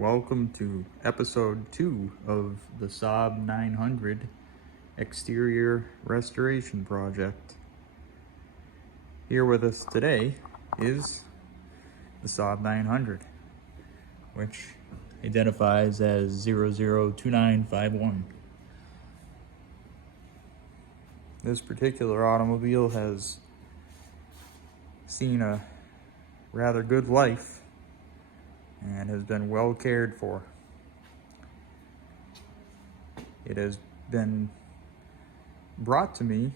Welcome to episode 2 of the SAAB 900 exterior restoration project. Here with us today is the SAAB 900, which identifies as 002951. This particular automobile has seen a rather good life and has been well cared for. It has been brought to me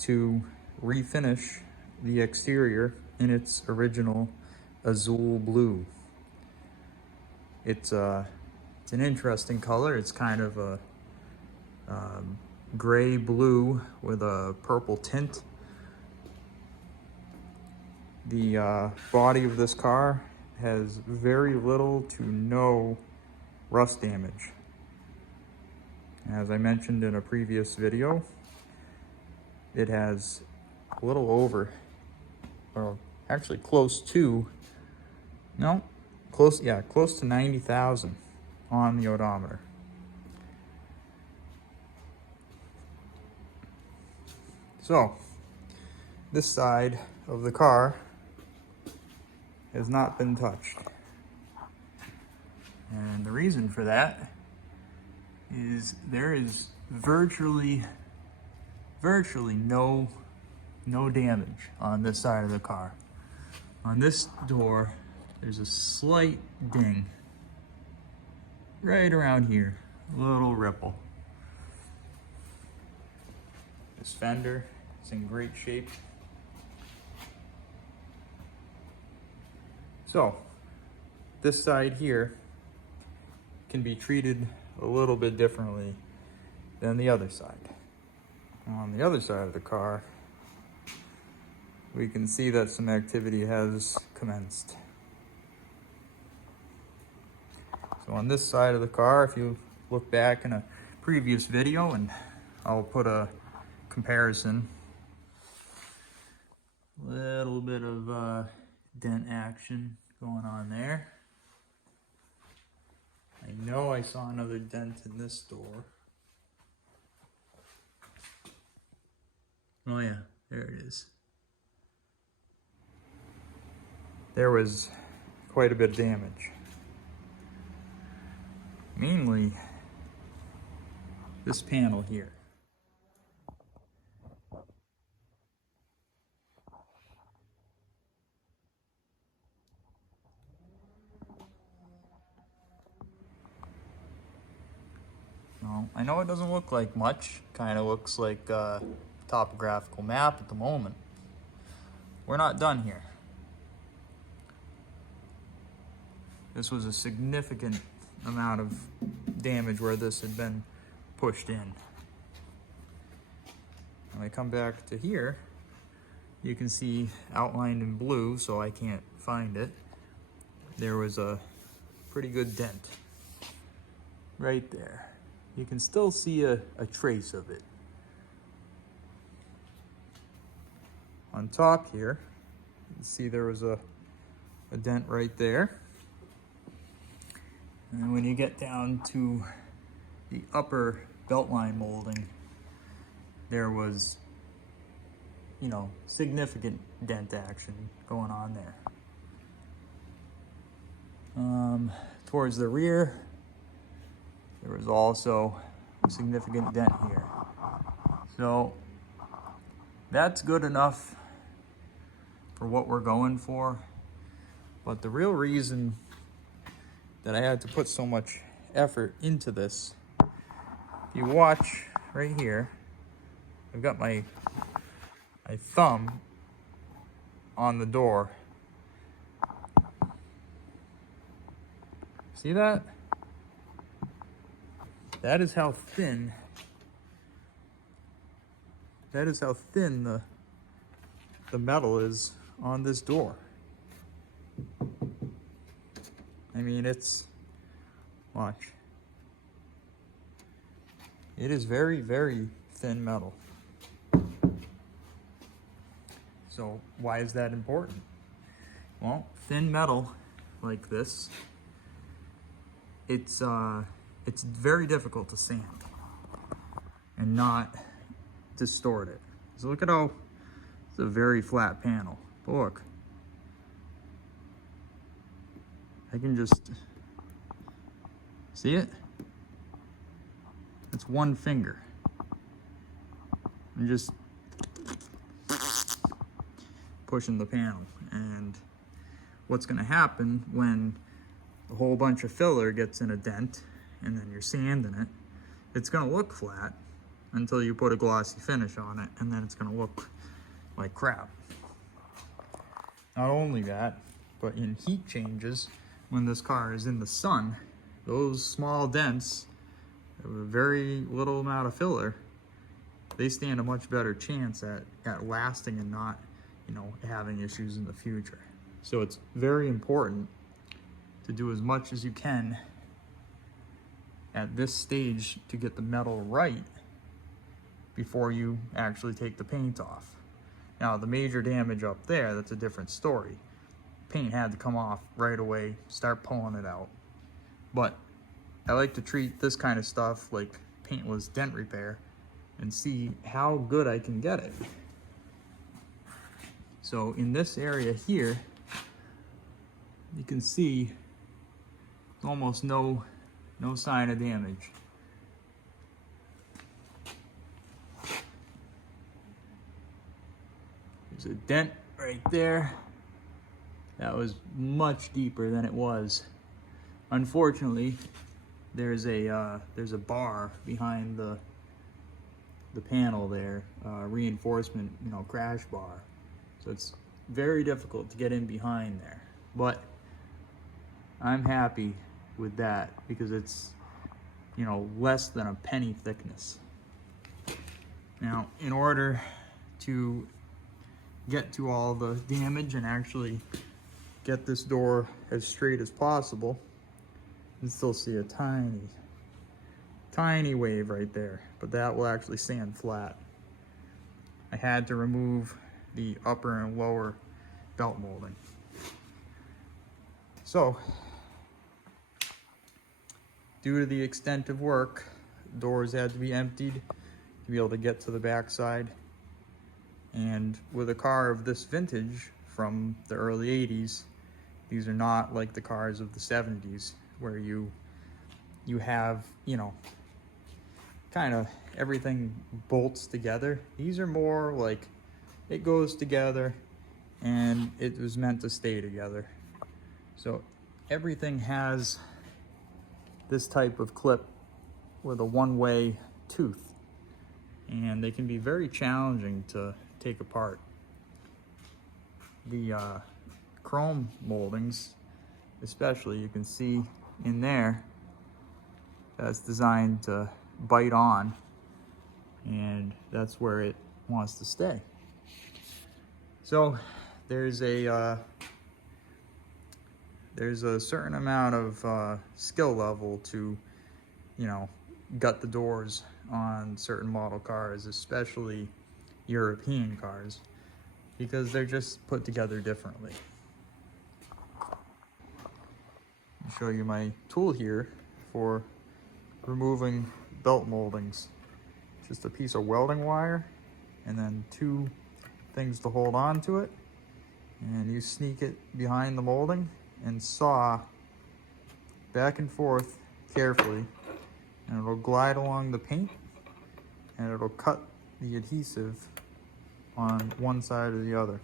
to refinish the exterior in its original azul blue. It's an interesting color. It's kind of a gray blue with a purple tint. The body of this car has very little to no rust damage. As I mentioned in a previous video, it has a little over, or actually close to 90,000 on the odometer. So, this side of the car has not been touched. And the reason for that is there is virtually no damage on this side of the car. On this door, there's a slight ding right around here, a little ripple. This fender is in great shape. So, this side here can be treated a little bit differently than the other side. On the other side of the car, we can see that some activity has commenced. So on this side of the car, if you look back in a previous video, and I'll put a comparison, little bit of dent action going on there. I know I saw another dent in this door. Oh yeah, there it is. There was quite a bit of damage. Mainly this panel here. I know it doesn't look like much, kind of looks like a topographical map at the moment. We're not done here. This was a significant amount of damage where this had been pushed in. When I come back to here, you can see outlined in blue, so I can't find it. There was a pretty good dent right there. You can still see a trace of it. On top here, you can see there was a dent right there. And then when you get down to the upper beltline molding, there was, significant dent action going on there. Towards the rear, there was also a significant dent here. So that's good enough for what we're going for. But the real reason that I had to put so much effort into this, if you watch right here, I've got my thumb on the door. See that? That is how thin the metal is on this door. I mean, watch. It is very, very thin metal. So why is that important? Well, thin metal like this it's very difficult to sand and not distort it. So look at how it's a very flat panel. But look, I can just see it. It's one finger. I'm just pushing the panel, and what's going to happen when a whole bunch of filler gets in a dent and then you're sanding it, it's going to look flat until you put a glossy finish on it, and then it's going to look like crap. Not only that, but in heat changes, when this car is in the sun, those small dents with a very little amount of filler, they stand a much better chance at lasting and not, you know, having issues in the future. So it's very important to do as much as you can at this stage to get the metal right before you actually take the paint off. Now, the major damage up there, that's a different story. Paint had to come off right away, start pulling it out. But I like to treat this kind of stuff like paintless dent repair and see how good I can get it. So in this area here, you can see almost no sign of damage. There's a dent right there. That was much deeper than it was. Unfortunately, there's a bar behind the panel there, reinforcement, you know, crash bar. So it's very difficult to get in behind there. But I'm happy with that because it's, you know, less than a penny thickness. Now, in order to get to all the damage and actually get this door as straight as possible, you can still see a tiny wave right there, but that will actually sand flat. I had to remove the upper and lower belt molding. So, due to the extent of work, doors had to be emptied to be able to get to the backside. And with a car of this vintage from the early 80s, these are not like the cars of the 70s where you have, you know, kind of everything bolts together. These are more like it goes together and it was meant to stay together. So everything has this type of clip with a one-way tooth, and they can be very challenging to take apart. The chrome moldings, especially, you can see in there, that's designed to bite on, and that's where it wants to stay. So there's a certain amount of skill level to, you know, gut the doors on certain model cars, especially European cars, because they're just put together differently. I'll show you my tool here for removing belt moldings. Just a piece of welding wire and then two things to hold on to it, and you sneak it behind the molding and saw back and forth carefully, and it'll glide along the paint and it'll cut the adhesive on one side or the other.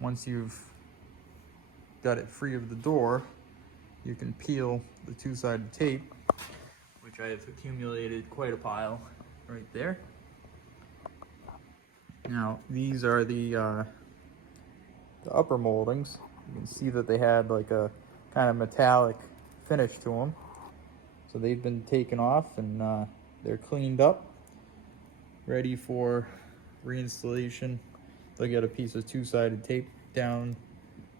Once you've got it free of the door, you can peel the two-sided tape, which I have accumulated quite a pile right there. Now, these are the upper moldings. You can see that they had like a kind of metallic finish to them. So they've been taken off and they're cleaned up, ready for reinstallation. They'll get a piece of two-sided tape down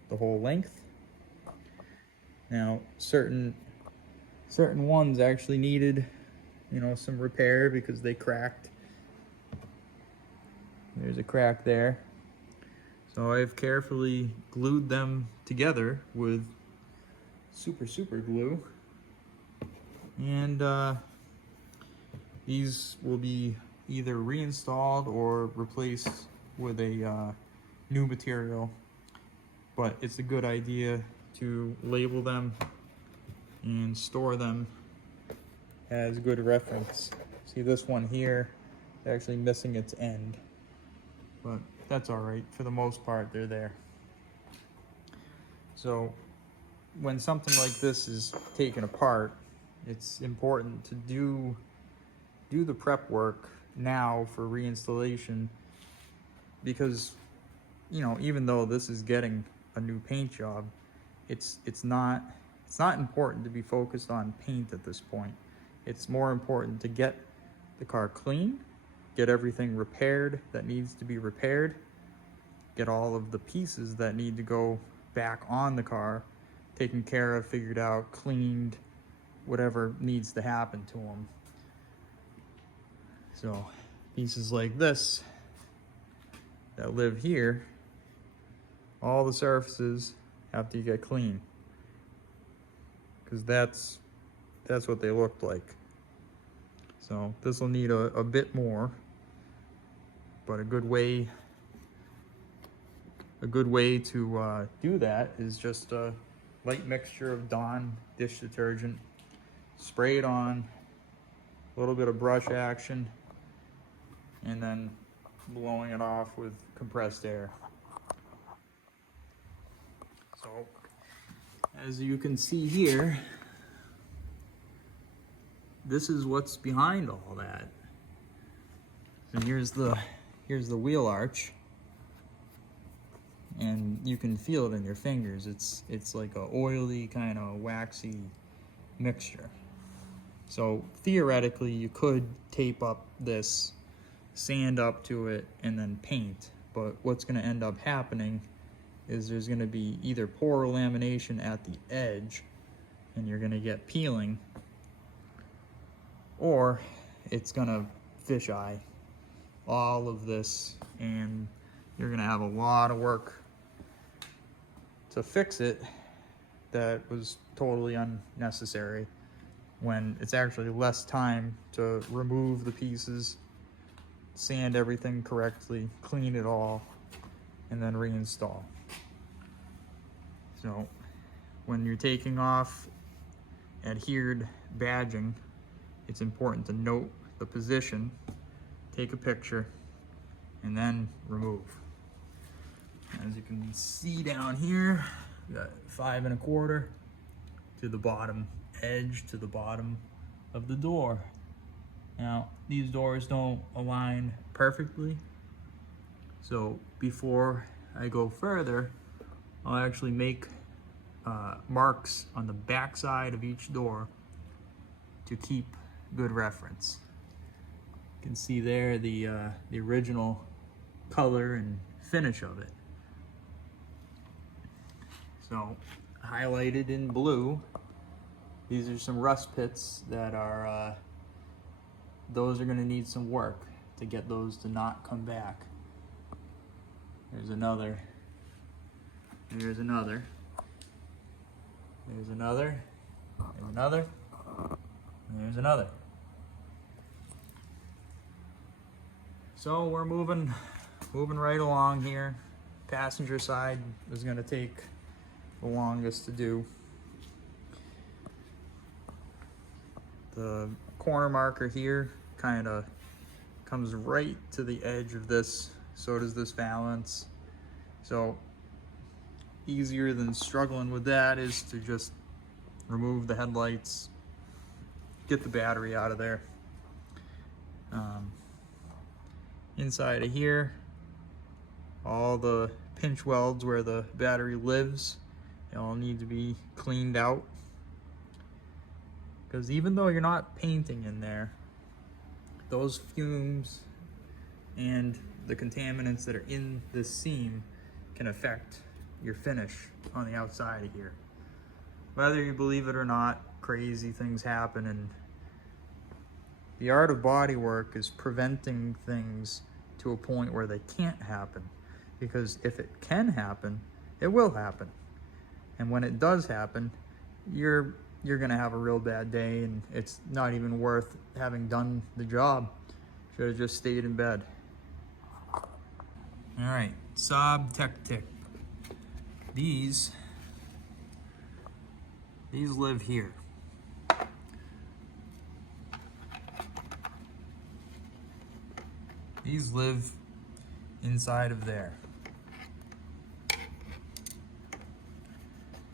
the whole length. Now, certain ones actually needed, you know, some repair because they cracked. There's a crack there. So I've carefully glued them together with super glue And these will be either reinstalled or replaced with a new material. But it's a good idea to label them and store them as good reference. See, this one here is actually missing its end, but that's all right. For the most part, they're there. So when something like this is taken apart, it's important to do the prep work now for reinstallation, because, you know, even though this is getting a new paint job, it's not important to be focused on paint at this point. It's more important to get the car clean, get everything repaired that needs to be repaired, get all of the pieces that need to go back on the car taken care of, figured out, cleaned, whatever needs to happen to them. So pieces like this that live here, all the surfaces have to get clean, because that's what they looked like. So this will need a bit more, but a good way to do that is just a light mixture of Dawn dish detergent, spray it on, a little bit of brush action, and then blowing it off with compressed air. So as you can see here, this is what's behind all that. And here's the wheel arch, and you can feel it in your fingers. It's like a oily, kind of waxy mixture. So theoretically, you could tape up this, sand up to it, and then paint. But what's going to end up happening is there's going to be either poor lamination at the edge, and you're going to get peeling, or it's going to fisheye all of this, and you're going to have a lot of work to fix it that was totally unnecessary, when it's actually less time to remove the pieces, sand everything correctly, clean it all, and then reinstall. So when you're taking off adhered badging, it's important to note the position, take a picture, and then remove. As you can see down here, we got 5 1/4 to the bottom edge, to the bottom of the door. Now, these doors don't align perfectly, so before I go further, I'll actually make marks on the back side of each door to keep good reference. You can see there the original color and finish of it. So, highlighted in blue, these are some rust pits that are, those are going to need some work to get those to not come back. There's another. There's another. There's another. There's another. And there's another. So we're moving right along here. Passenger side is going to take the longest to do. The corner marker here kind of comes right to the edge of this, so does this valance. So easier than struggling with that is to just remove the headlights, get the battery out of there. Inside of here, all the pinch welds where the battery lives, they all need to be cleaned out, because even though you're not painting in there, those fumes and the contaminants that are in this seam can affect your finish on the outside of here. Whether you believe it or not, crazy things happen, and the art of bodywork is preventing things to a point where they can't happen, because if it can happen, it will happen. And when it does happen, you're you're gonna have a real bad day, and it's not even worth having done the job. Should have just stayed in bed. All right, SAAB Tech Tick. These live here. These live inside of there.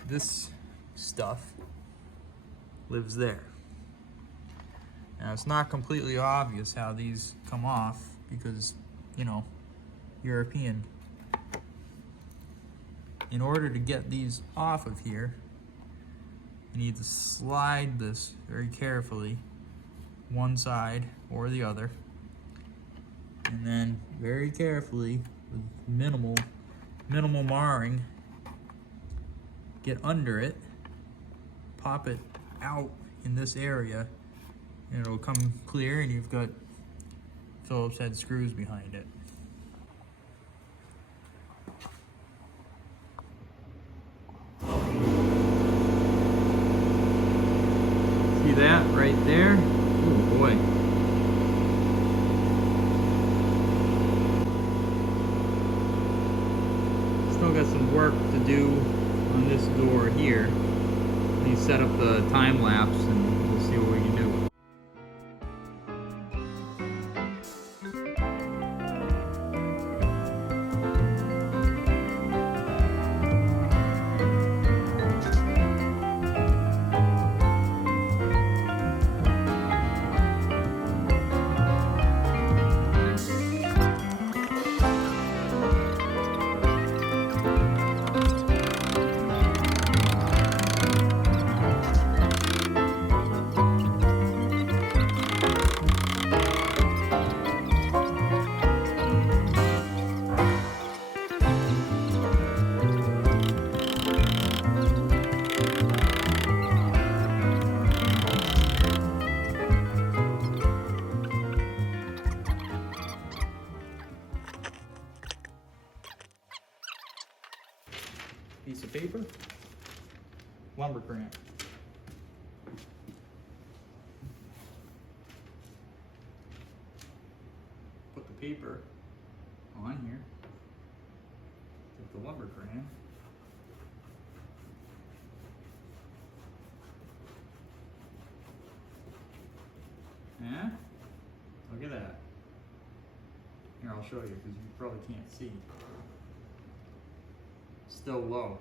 This stuff lives there. Now it's not completely obvious how these come off because, you know, European. In order to get these off of here, you need to slide this very carefully, one side or the other, and then very carefully with minimal marring, get under it, pop it out in this area, and it'll come clear, and you've got Phillips head screws behind it. See that right there? Oh boy. Still got some work to do on this door here. Let me set up the time lapse and we'll see what we can do. Piece of paper, lumber cramp. Put the paper on here, take the lumber cramp, yeah, look at that. Here, I'll show you because you probably can't see. Still low.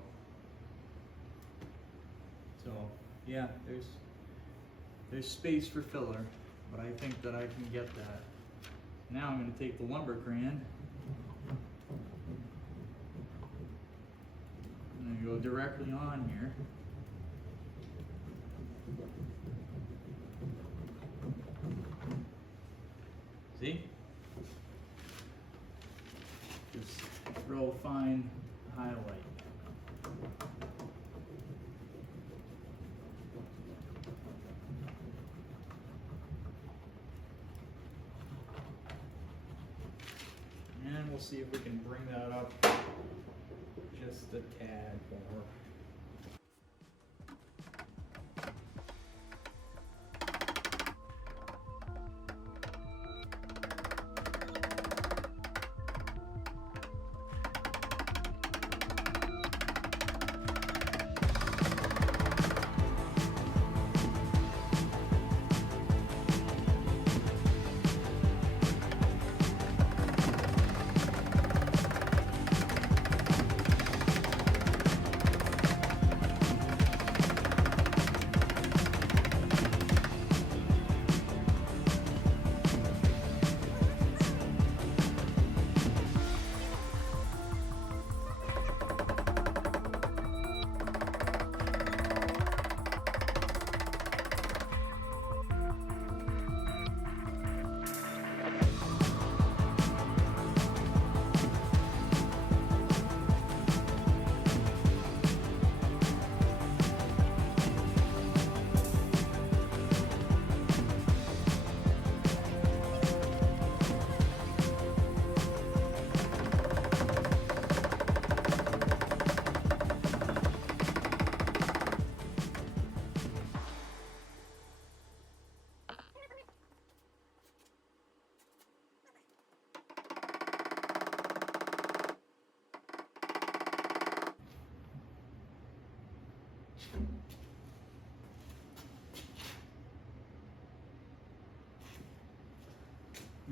So yeah, there's space for filler, but I think that I can get that. Now I'm going to take the lumber crayon and then go directly on here. See? Just real fine highlight. And we'll see if we can bring that up just a tad more.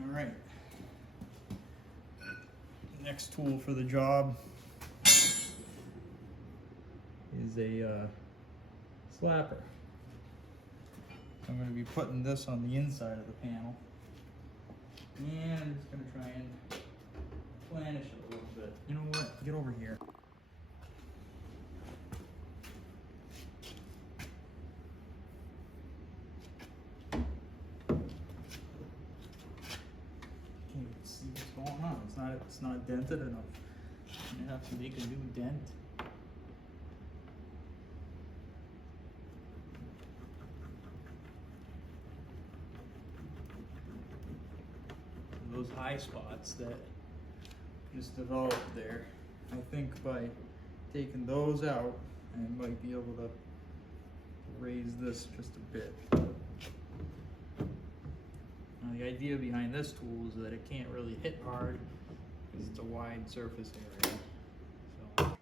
All right. Next tool for the job is a slapper. I'm going to be putting this on the inside of the panel, and I'm just going to try and planish it a little bit. You know what? Get over here. Can't even see what's going on. It's not dented enough. I'm going to have to make a new dent. Those high spots that just developed there, I think by taking those out, I might be able to raise this just a bit. Now the idea behind this tool is that it can't really hit hard because it's a wide surface area. So.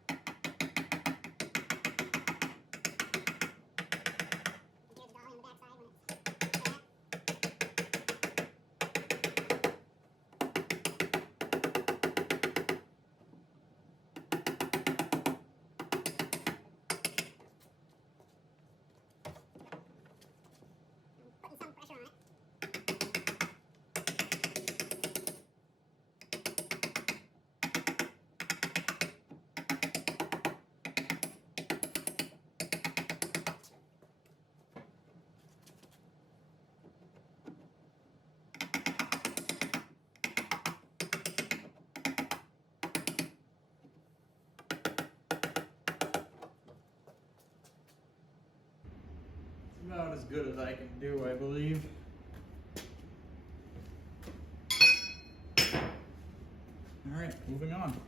About as good as I can do, I believe. All right, moving on.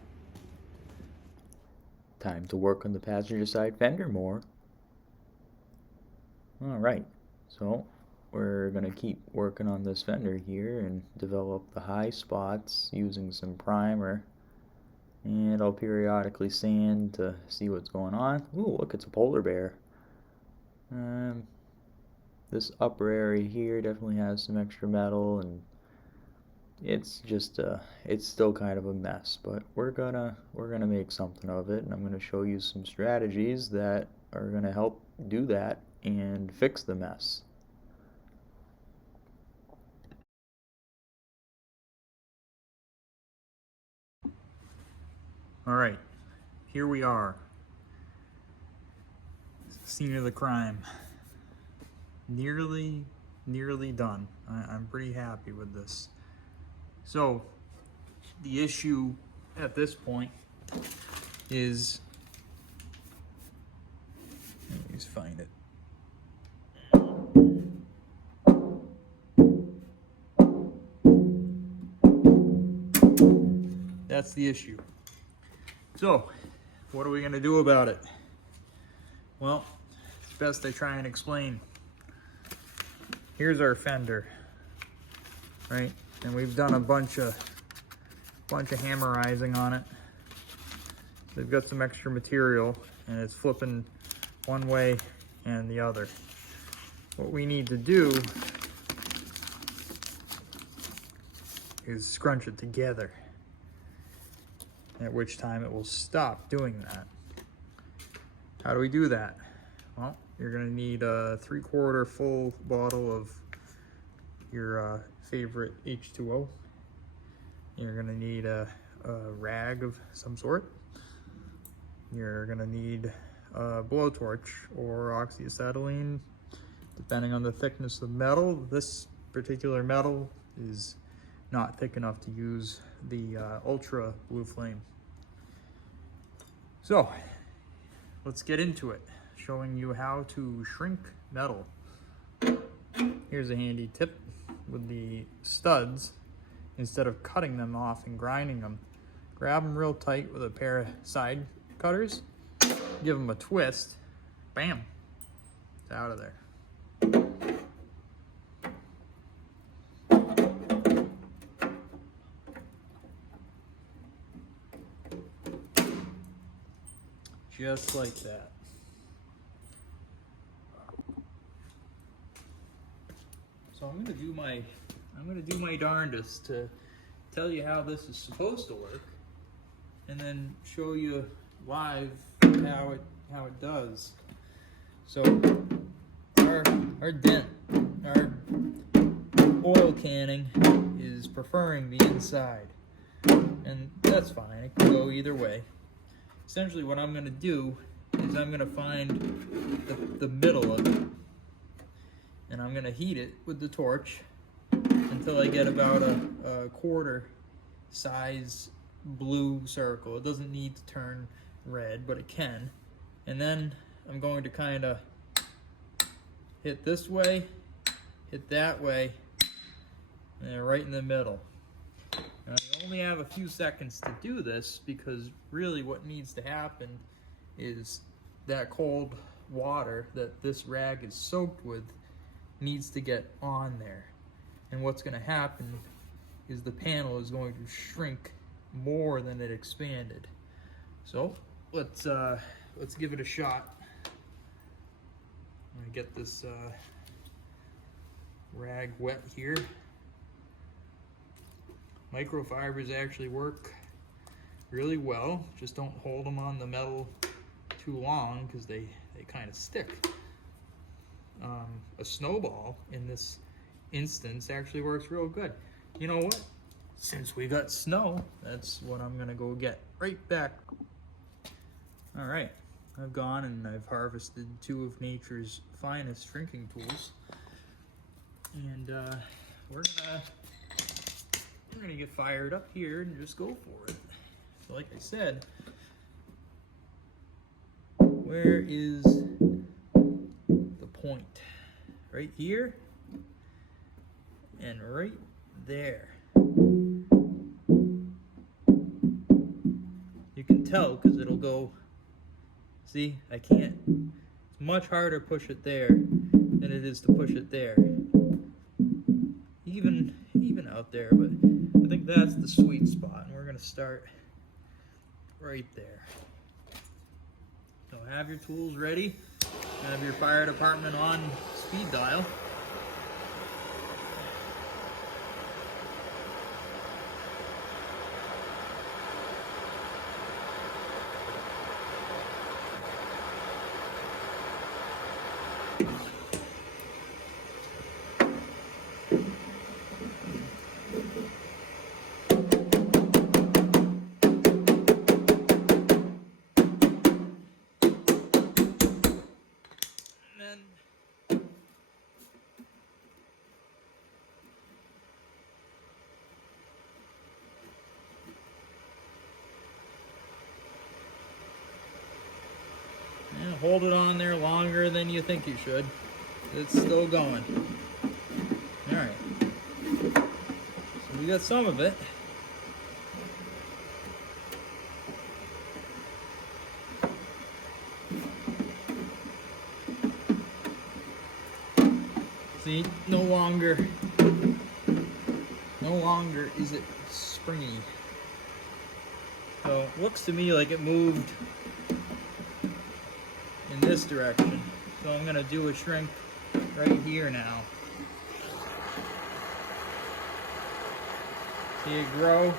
Time to work on the passenger side fender more. All right, so we're gonna keep working on this fender here and develop the high spots using some primer. And I'll periodically sand to see what's going on. Ooh, look, it's a polar bear. This upper area here definitely has some extra metal, and it's just it's still kind of a mess, but we're gonna make something of it, and I'm gonna show you some strategies that are gonna help do that and fix the mess. All right, here we are. Scene of the crime. Nearly done. I'm pretty happy with this. So the issue at this point is, let me just find it. That's the issue. So what are we gonna do about it? Well, it's best I try and explain. Here's our fender, right? And we've done a bunch of hammerizing on it. They've got some extra material, and it's flipping one way and the other. What we need to do is scrunch it together, at which time it will stop doing that. How do we do that? Well, you're gonna need a 3/4 full bottle of your favorite H2O. You're gonna need a rag of some sort. You're gonna need a blowtorch or oxyacetylene, depending on the thickness of the metal. This particular metal is not thick enough to use the ultra blue flame. So let's get into it, showing you how to shrink metal. Here's a handy tip with the studs. Instead of cutting them off and grinding them, grab them real tight with a pair of side cutters, give them a twist, bam, it's out of there. Just like that. So I'm gonna do my I'm gonna do my darndest to tell you how this is supposed to work, and then show you live how it does. So our oil canning is preferring the inside, and that's fine. It can go either way. Essentially, what I'm going to do is I'm going to find the middle of it, and I'm going to heat it with the torch until I get about a quarter size blue circle. It doesn't need to turn red, but it can. And then I'm going to kind of hit this way, hit that way, and right in the middle. Now, I only have a few seconds to do this because really what needs to happen is that cold water that this rag is soaked with needs to get on there. And what's going to happen is the panel is going to shrink more than it expanded. So let's give it a shot. I'm going to get this rag wet here. Microfibers actually work really well. Just don't hold them on the metal too long because they kind of stick. A snowball in this instance actually works real good. You know what? Since we got snow, that's what I'm gonna go get right back. All right, I've gone and I've harvested two of nature's finest shrinking tools, and we're gonna get fired up here and just go for it. So like I said, where is the point? Right here and right there. You can tell because it'll go, see, I can't, it's much harder to push it there than it is to push it there. Even out there, but I think that's the sweet spot, and we're gonna start right there. So have your tools ready, have your fire department on speed dial. Yeah, hold it on there longer than you think you should. It's still going. Alright. So we got some of it. See, no longer is it springy. So it looks to me like it moved in this direction. So I'm gonna do a shrink right here now. See it grow?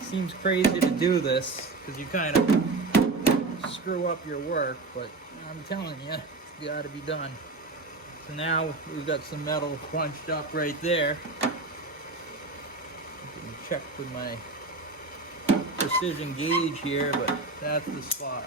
Seems crazy to do this because you kind of screw up your work, but I'm telling you, it's got to be done. So now we've got some metal punched up right there. I can check with my precision gauge here, but that's the spot.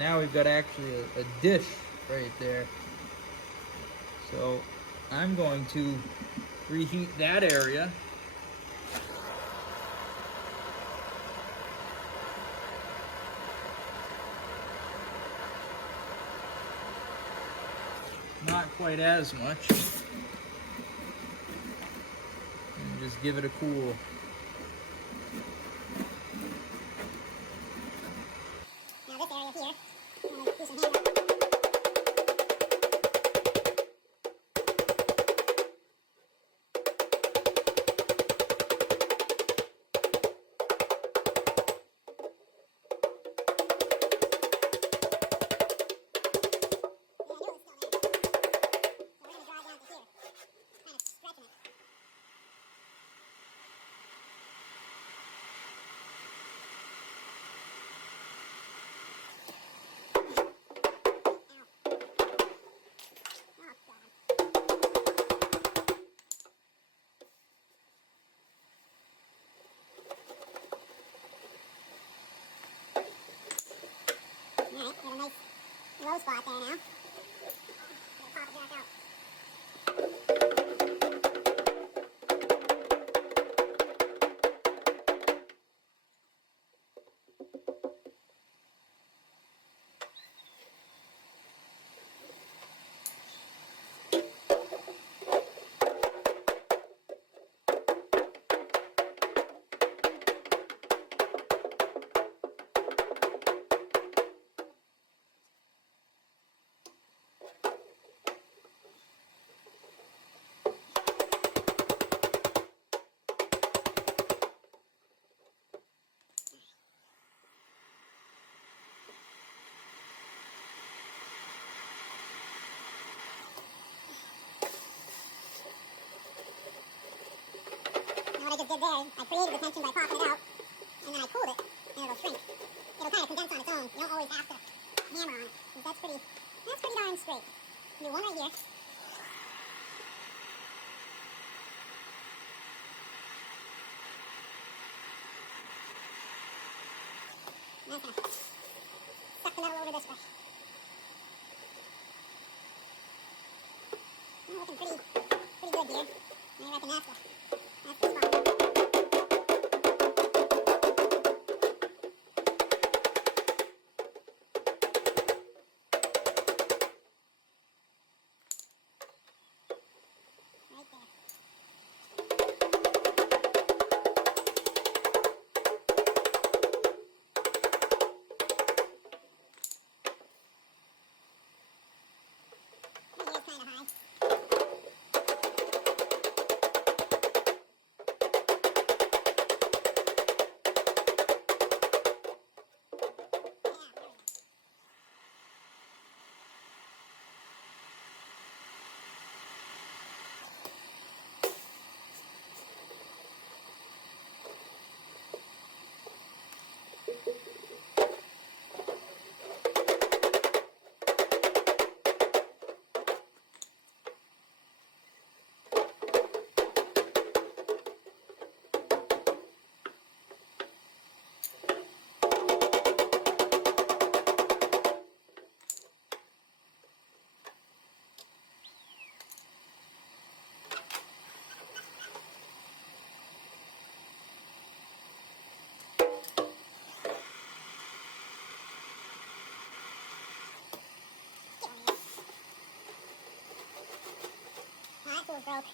now we've got actually a dish right there. So I'm going to reheat that area. Not quite as much. And just give it a cool. Now this area here, I'm going to do some hand work. Alright, got a nice low spot there now. Gonna pop it back out. What I just did there, I created the tension by popping it out, and then I cooled it, and it'll shrink. It'll kind of condense on its own. You don't always have to hammer on it, because that's pretty darn straight. Do one right here. And that's gonna suck the metal over this way. Well, looking pretty good here. I reckon that's the spot. That tool broke.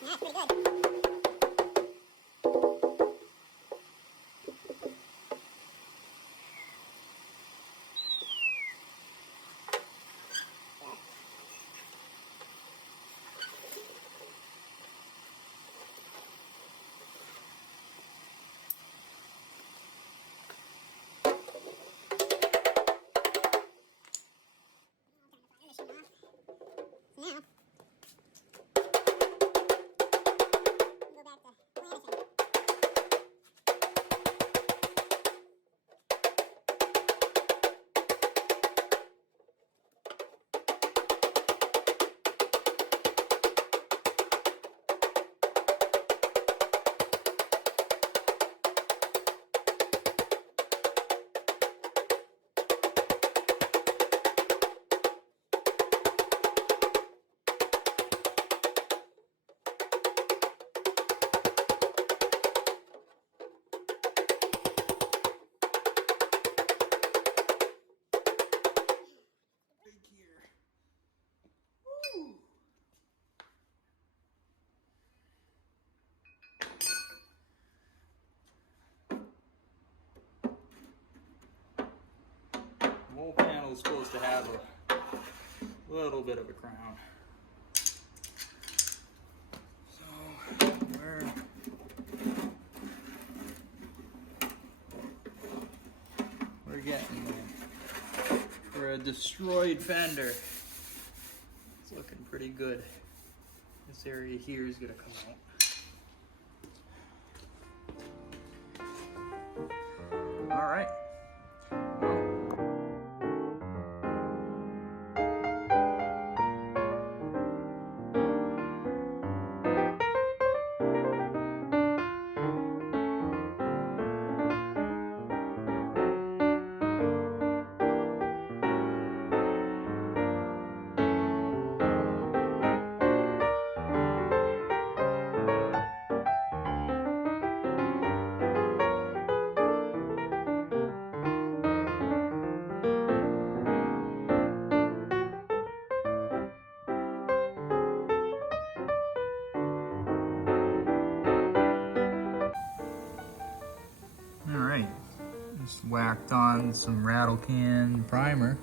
That's pretty good. whole panel is supposed to have a little bit of a crown. So we're getting there. For a destroyed fender, it's looking pretty good. This area here is gonna come out. All right. All right, just whacked on some rattle can primer.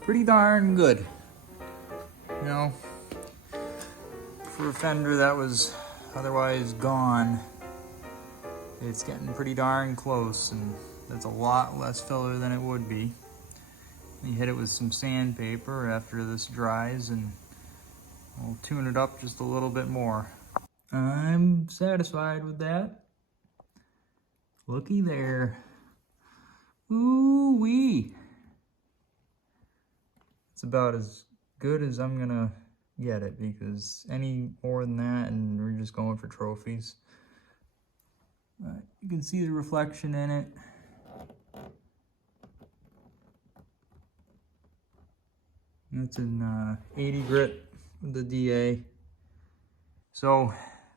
Pretty darn good. You know, for a fender that was otherwise gone, it's getting pretty darn close, and that's a lot less filler than it would be. You hit it with some sandpaper after this dries, and we'll tune it up just a little bit more. I'm satisfied with that. Looky there. Ooh-wee. It's about as good as I'm gonna get it, because any more than that and we're just going for trophies. You can see the reflection in it. It's an 80 grit with the DA. So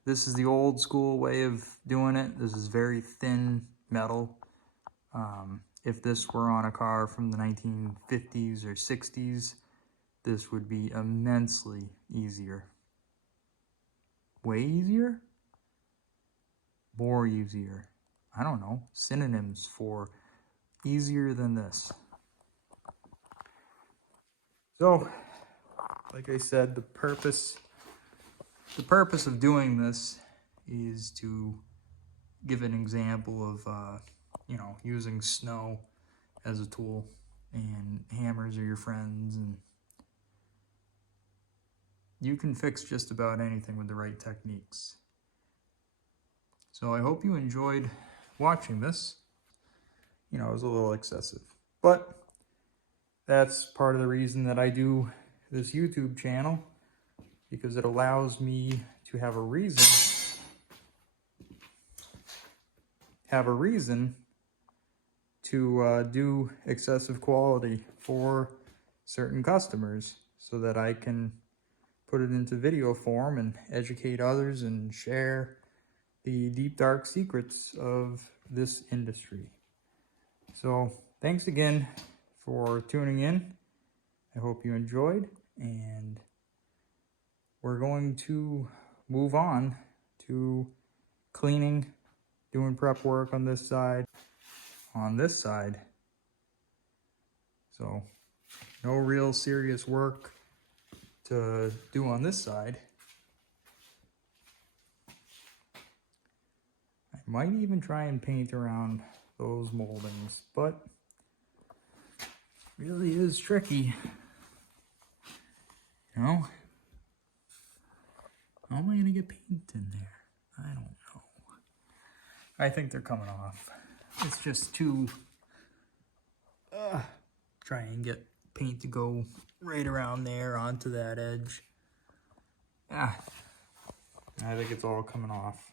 this is the old school way of doing it. This is very thin metal. If this were on a car from the 1950s or 60s, this would be immensely easier. Way easier? More easier. I don't know. Synonyms for easier than this. So, like I said, the purpose of doing this is to give an example of, you know, using snow as a tool, and hammers are your friends, and you can fix just about anything with the right techniques. So I hope you enjoyed watching this. You know, it was a little excessive, but that's part of the reason that I do this YouTube channel, because it allows me to have a reason to do excessive quality for certain customers, so that I can put it into video form and educate others and share the deep dark secrets of this industry. So thanks again for tuning in. I hope you enjoyed, and we're going to move on to cleaning, doing prep work on this side. So no real serious work to do on this side. I might even try and paint around those moldings, but it really is tricky. You know? How am I gonna get paint in there? I don't know. I think they're coming off. It's just too try and get paint to go right around there onto that edge. I think it's all coming off.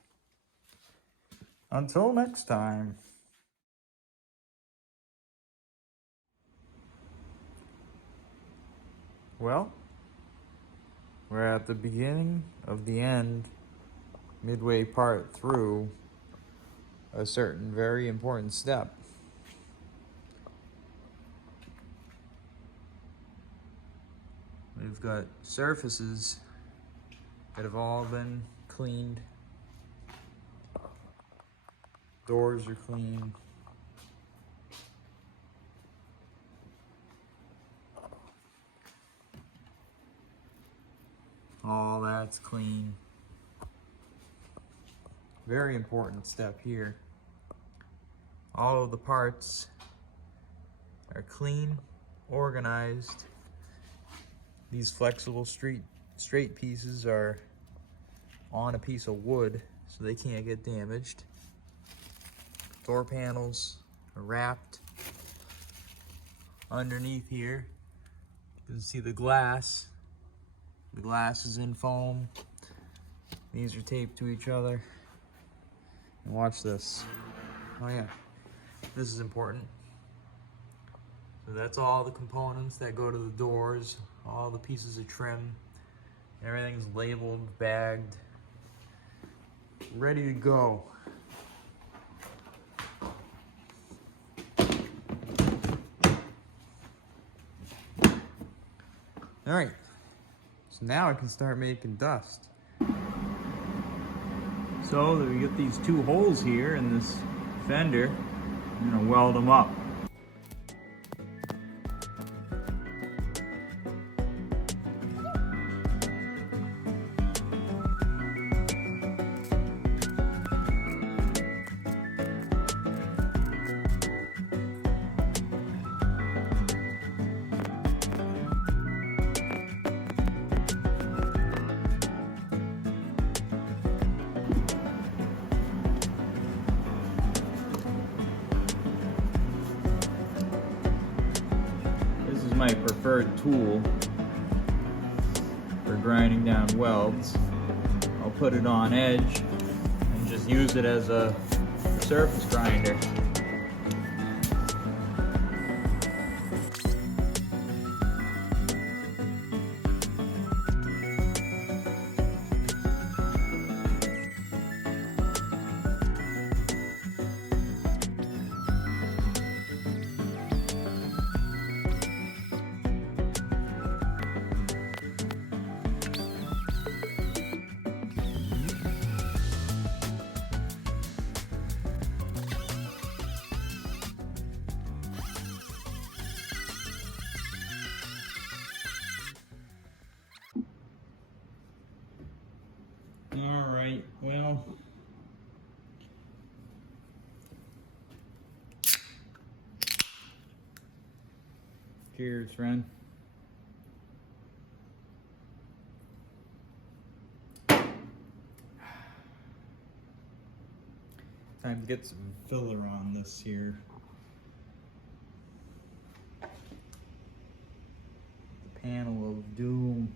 Until next time. Well, we're at the beginning of the end, midway part through a certain very important step. We've got surfaces that have all been cleaned. Doors are clean. that's clean. Very important step here. All of the parts are clean, organized. These flexible straight pieces are on a piece of wood, so they can't get damaged. Door panels are wrapped. Underneath here, you can see the glass. The glass is in foam. These are taped to each other. And watch this. Oh yeah, this is important. So that's all the components that go to the doors, all the pieces of trim. Everything's labeled, bagged, ready to go. All right, so now I can start making dust. So we get these two holes here in this fender. I'm gonna weld them up. My preferred tool for grinding down welds. I'll put it on edge and just use it as a surface grinder. All right, well, cheers, friend. Time to get some filler on this here. The panel of doom.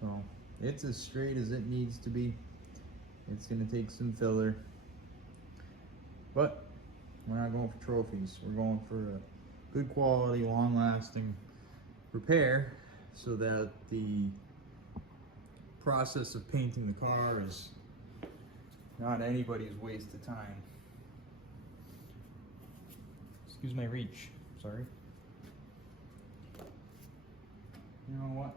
So it's as straight as it needs to be. It's gonna take some filler, but we're not going for trophies. We're going for a good quality, long-lasting repair so that the process of painting the car is not anybody's waste of time. Excuse my reach, sorry. You know what?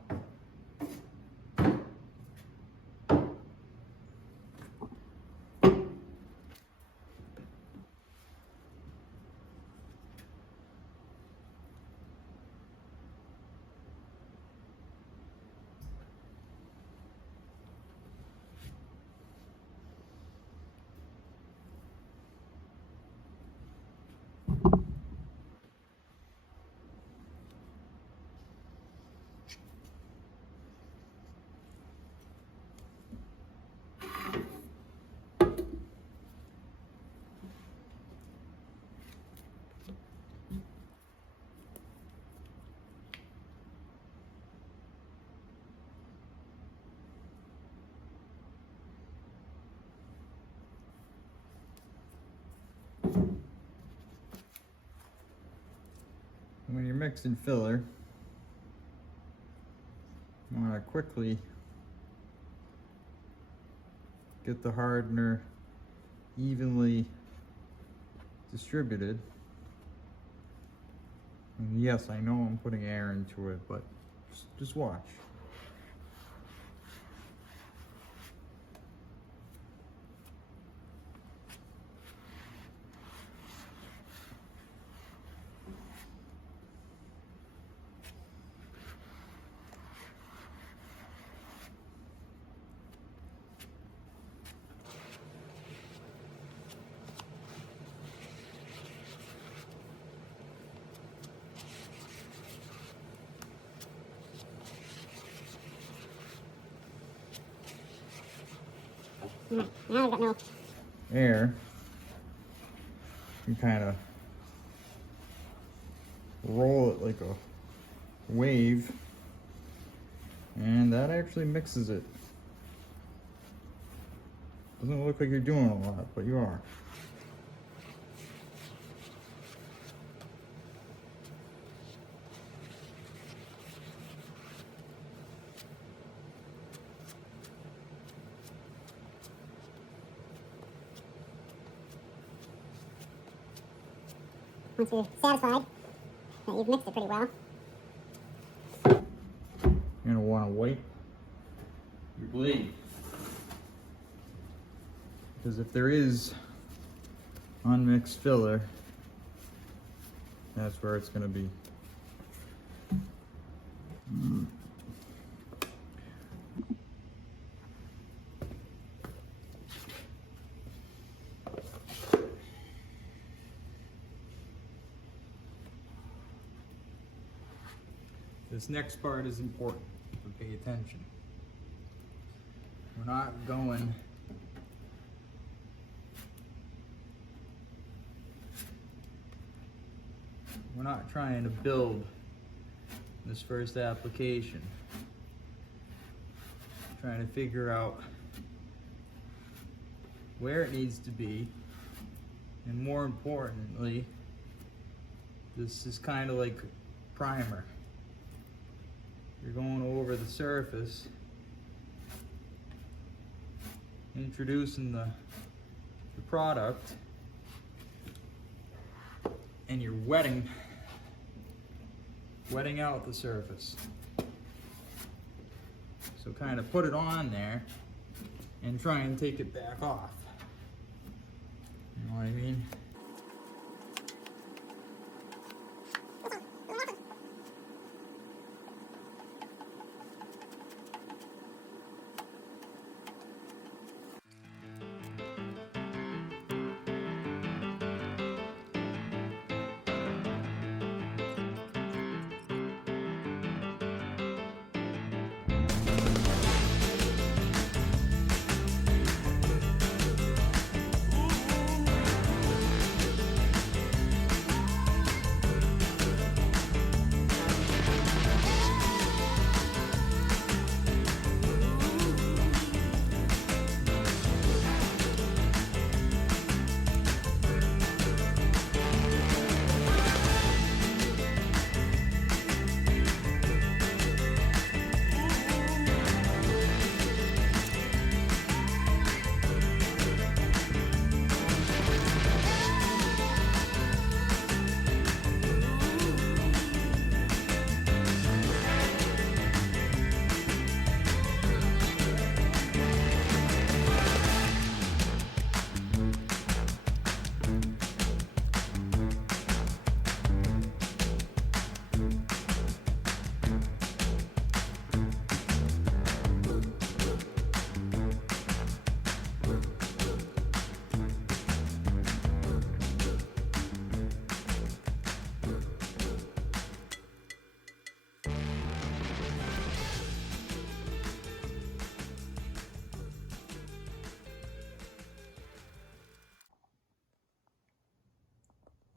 When you're mixing filler, you want to quickly get the hardener evenly distributed. And yes, I know I'm putting air into it, but just watch. Alright, now we've got no... air, you kind of roll it like a wave, and that actually mixes it. Doesn't look like you're doing a lot, but you are. Once you're satisfied that you've mixed it pretty well. You're gonna want to wipe your blade, because if there is unmixed filler, that's where it's gonna be. This next part is important, so pay attention. We're not going we're not trying to build this first application. We're trying to figure out where it needs to be, and more importantly, this is kind of like primer. You're going over the surface, introducing the product, and you're wetting out the surface. So kind of put it on there and try and take it back off. You know what I mean?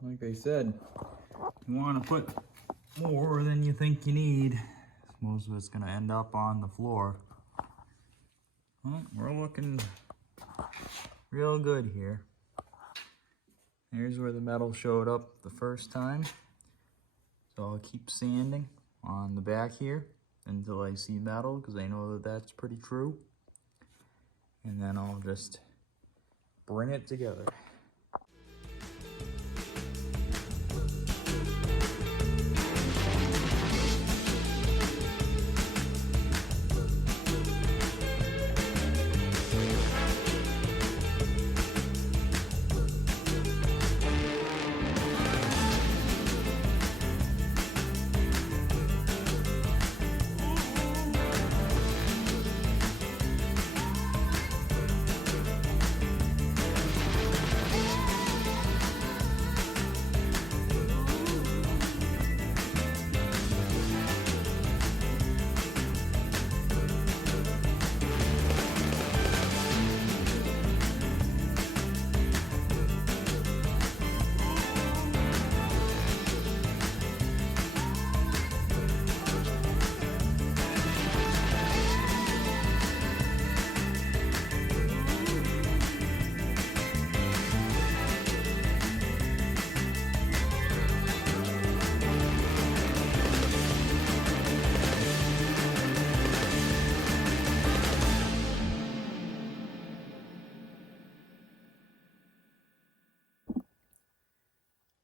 Like I said, you want to put more than you think you need. Most of it's going to end up on the floor. Well, we're looking real good here. Here's where the metal showed up the first time. So I'll keep sanding on the back here until I see metal, because I know that that's pretty true. And then I'll just bring it together.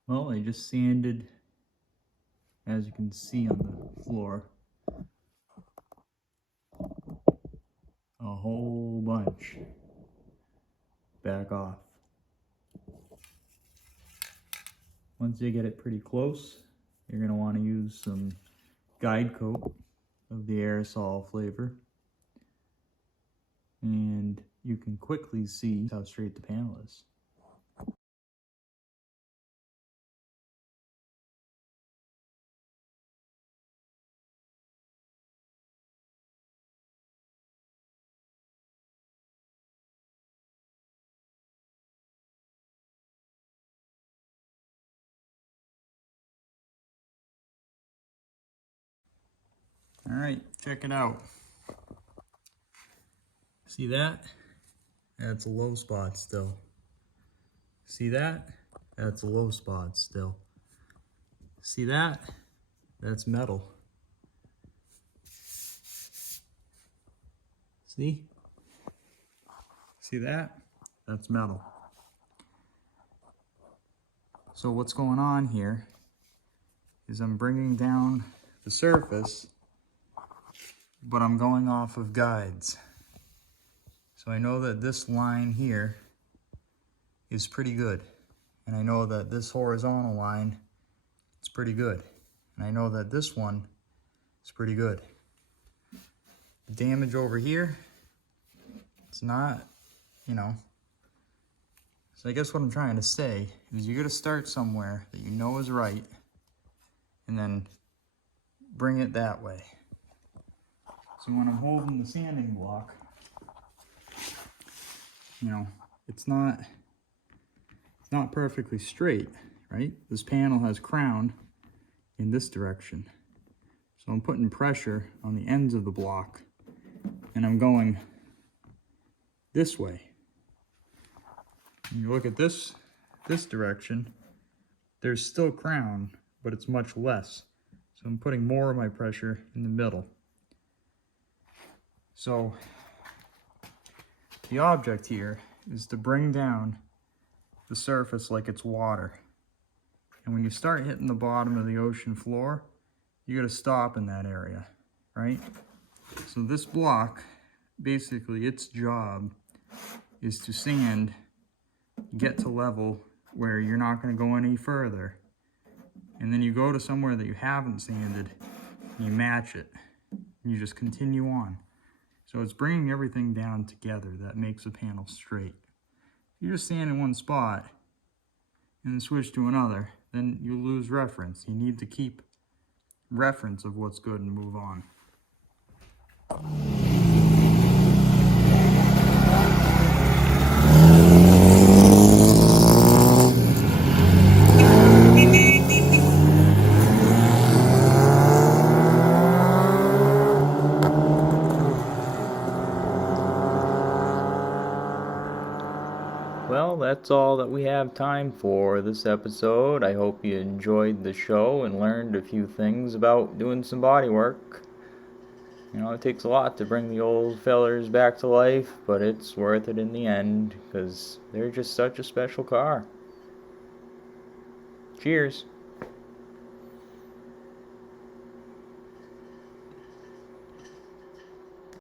Well, I just sanded, as you can see on the floor, a whole bunch back off. Once you get it pretty close, you're going to want to use some guide coat of the aerosol flavor, and you can quickly see how straight the panel is. All right, check it out. See that? That's a low spot still. See that? That's a low spot still. See that? That's metal. See? See that? That's metal. So what's going on here is I'm bringing down the surface, but I'm going off of guides. So I know that this line here is pretty good. And I know that this horizontal line is pretty good. And I know that this one is pretty good. The damage over here, it's not, you know. So I guess what I'm trying to say is you gotta start somewhere that you know is right and then bring it that way. So when I'm holding the sanding block, you know, it's not perfectly straight, right? This panel has crown in this direction. So I'm putting pressure on the ends of the block and I'm going this way. And you look at this direction, there's still crown, but it's much less. So I'm putting more of my pressure in the middle. So the object here is to bring down the surface like it's water. And when you start hitting the bottom of the ocean floor, you gotta stop in that area, right? So this block, basically its job is to sand, get to level where you're not gonna go any further. And then you go to somewhere that you haven't sanded, and you match it, and you just continue on. So it's bringing everything down together that makes a panel straight. If you just sand in one spot and then switch to another, then you lose reference. You need to keep reference of what's good and move on. Well, that's all that we have time for this episode. I hope you enjoyed the show and learned a few things about doing some body work. You know, it takes a lot to bring the old fellers back to life, but it's worth it in the end because they're just such a special car. Cheers.